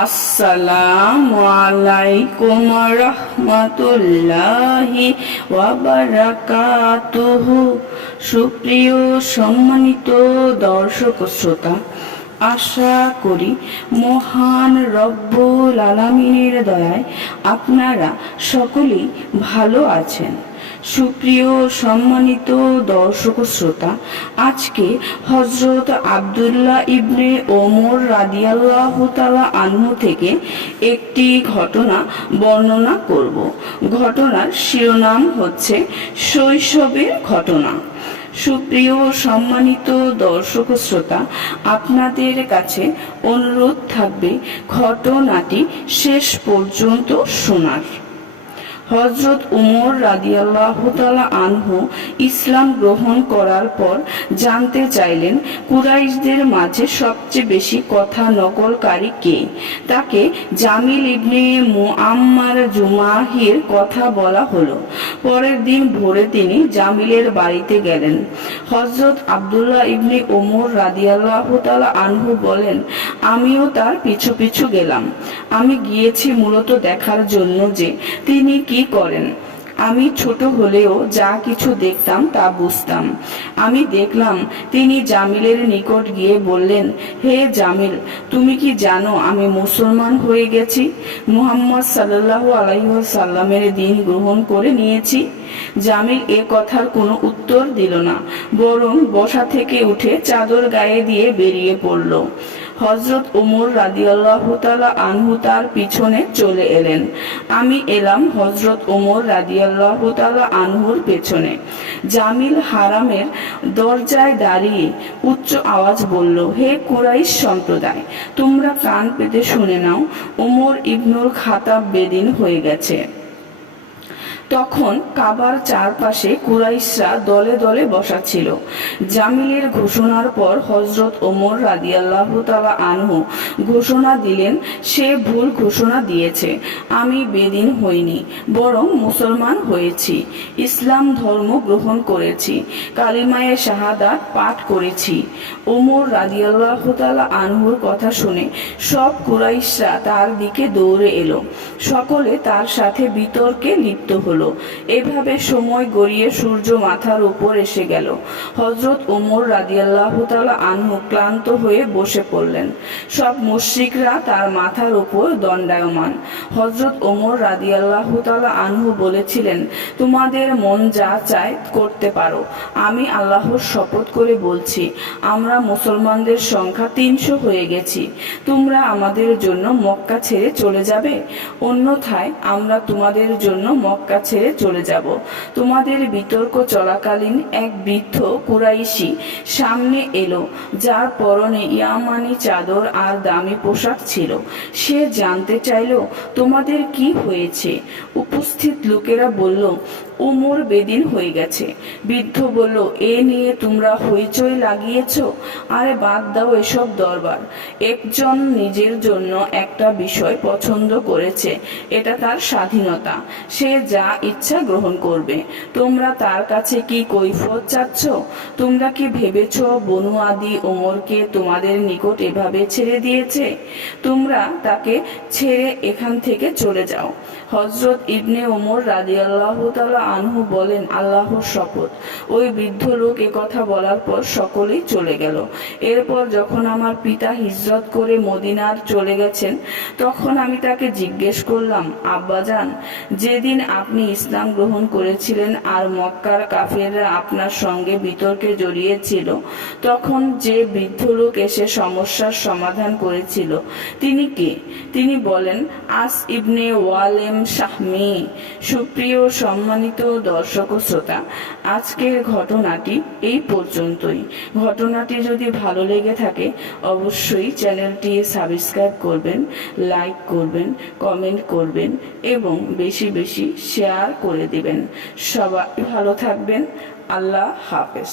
আসসালামু আলাইকুম রহমতুল্লাহি ওয়া বারাকাতুহু। সুপ্রিয় সম্মানিত দর্শক শ্রোতা, আশা করি মহান রব্বুল আলামিনের দয়ায় আপনারা সকলেই ভালো আছেন। সুপ্রিয় সম্মানিত দর্শক শ্রোতা, আজকে হযরত আব্দুল্লাহ ইবনে ওমর রাদিয়াল্লাহু তাআলা আনহু থেকে একটি ঘটনা বর্ণনা করব। ঘটনার শিরোনাম হচ্ছে শৈশবের ঘটনা। সুপ্রিয় সম্মানিত দর্শক শ্রোতা, আপনাদের কাছে অনুরোধ থাকবে ঘটনাটি শেষ পর্যন্ত শোনার। হযরত উমর রাদিয়াল্লাহু তাআলা আনহু ইসলাম গ্রহণ করার পর জানতে চাইলেন কুরাইশদের মাঝে সবচেয়ে বেশি কথা নকলকারী কে। তাকে জামিল ইবনে মুআম্মার জুমাহির কথা বলা হলো। পরের দিন ভোরে তিনি জামিলের বাড়িতে গেলেন। হযরত আব্দুল্লাহ ইবনে ওমর রাদিয়াল্লাহু তাআলা আনহু বলেন, আমিও তার পিছু পিছু গেলাম। আমি গিয়েছি মূলত দেখার জন্য যে তিনি কি করেন। আমি ছোট হলেও যা কিছু দেখতাম তা বুঝতাম। আমি দেখলাম তিনি জামিলের নিকট গিয়ে বললেন, হে জামিল, তুমি কি জানো আমি মুসলমান হয়ে গেছি, মুহাম্মদ সাল্লাল্লাহু আলাইহি ওয়াসাল্লামের দ্বীন গ্রহণ করে নিয়েছি। জামিল এ কথার কোনো উত্তর দিল না, বরং বসা থেকে উঠে চাদর গায়ে দিয়ে বেরিয়ে পড়ল। হযরত ওমর রাদিয়াল্লাহু তাআলা আনহু তার পিছনে চলে এলেন। আমি এলাম হযরত ওমর রাদিয়াল্লাহু তাআলা আনহুর পেছনে। জামিল হারামের দরজায় দাঁড়িয়ে উচ্চ আওয়াজ বলল, হে কুরাইশ সম্প্রদায়, তোমরা কান পেতে শুনে নাও, ওমর ইবনুল খাত্তাব বেদিন হয়ে গেছে। তখন কাবার চারপাশে কুরাইশরা দলে দলে বসা ছিল। জামিলের ঘোষণার পর হযরত ওমর রাদিয়াল্লাহু তাআলা আনহু ঘোষণা দিলেন, সে ভুল ঘোষণা দিয়েছে। আমি বেদিন হইনি, বরং মুসলমান হয়েছি। ইসলাম ধর্ম গ্রহণ করেছি, কালিমায়ে শাহাদাত পাঠ করেছি। ওমর রাদিয়াল্লাহু তাআলা আনহুর কথা শুনে সব কুরাইশরা তার দিকে দৌড়ে এলো। সকলে তার সাথে বিতর্কে লিপ্ত হলো। এভাবে সময় গড়িয়ে সূর্য মাথার উপর এসে গেল। হযরত ওমর রাদিয়াল্লাহু তাআলা আনহু ক্লান্ত হয়ে বসে পড়লেন। সব মুশরিকরা তার মাথার উপর দণ্ডায়মান। হযরত ওমর রাদিয়াল্লাহু তাআলা আনহু বলেছিলেন, তোমাদের মন যা চায় করতে পারো। আমি আল্লাহর শপথ করে বলছি, আমরা মুসলমানদের সংখ্যা 300 হয়ে গেছি। তোমরা আমাদের জন্য মক্কা ছেড়ে চলে যাবে, অন্যথায় আমরা তোমাদের জন্য মক্কা ছেড়ে চলে যাব। তোমাদের বিতর্ক চলাকালীন এক বৃদ্ধ কুরাইশি সামনে এলো, যার পরনে ইয়ামানি চাদর আর দামি পোশাক ছিল। সে জানতে চাইল, তোমাদের কি হয়েছে? উপস্থিত লোকেরা বলল, ওমর বেদিন হয়ে গেছে। বৃদ্ধ বলল, এ নিয়ে তোমরা হইচই লাগিয়েছ? আরে বাদ দাও এসব দরবার। একজন নিজের জন্য একটা বিষয় পছন্দ করেছে, এটা তার স্বাধীনতা, সে যা ইচ্ছা গ্রহণ করবে। তোমরা তার কাছে কি কৈফিয়ত চাচ্ছ? তোমরা কি ভেবেছ বনু আদি ওমরকে তোমাদের নিকট এভাবে ছেড়ে দিয়েছে? তোমরা তাকে ছেড়ে এখান থেকে চলে যাও। হযরত ইবনে ওমর রাদিয়াল্লাহু তাআলা আনহু বলেন, আল্লাহর শপথ। ওই বৃদ্ধ লোক কথা বলার পর সকলেই চলে গেল। এরপর যখন আমার পিতা হিজরত করে মদিনার চলে গেছেন, তখন আমি তাকে জিজ্ঞেস করলাম, আব্বাজান, যেদিন আপনি ইসলাম গ্রহণ করেছিলেন আর মক্কার কাফেররা আপনার সঙ্গে বিতর্কে জড়িয়েছিল, তখন যে বৃদ্ধ লোক এসে সমস্যার সমাধান করেছিল তিনি কে? তিনি বলেন, আস ইবনে ওয়ালেম শাহমি। সুপ্রিয় সম্মানিত দর্শক শ্রোতা, আজকের ঘটনাটি এই পর্যন্তই। ঘটনাটি যদি ভালো লেগে থাকে অবশ্যই চ্যানেলটি সাবস্ক্রাইব করবেন, লাইক করবেন, কমেন্ট করবেন এবং বেশি বেশি শেয়ার করে দিবেন। সবাই ভালো থাকবেন। আল্লাহ হাফেজ।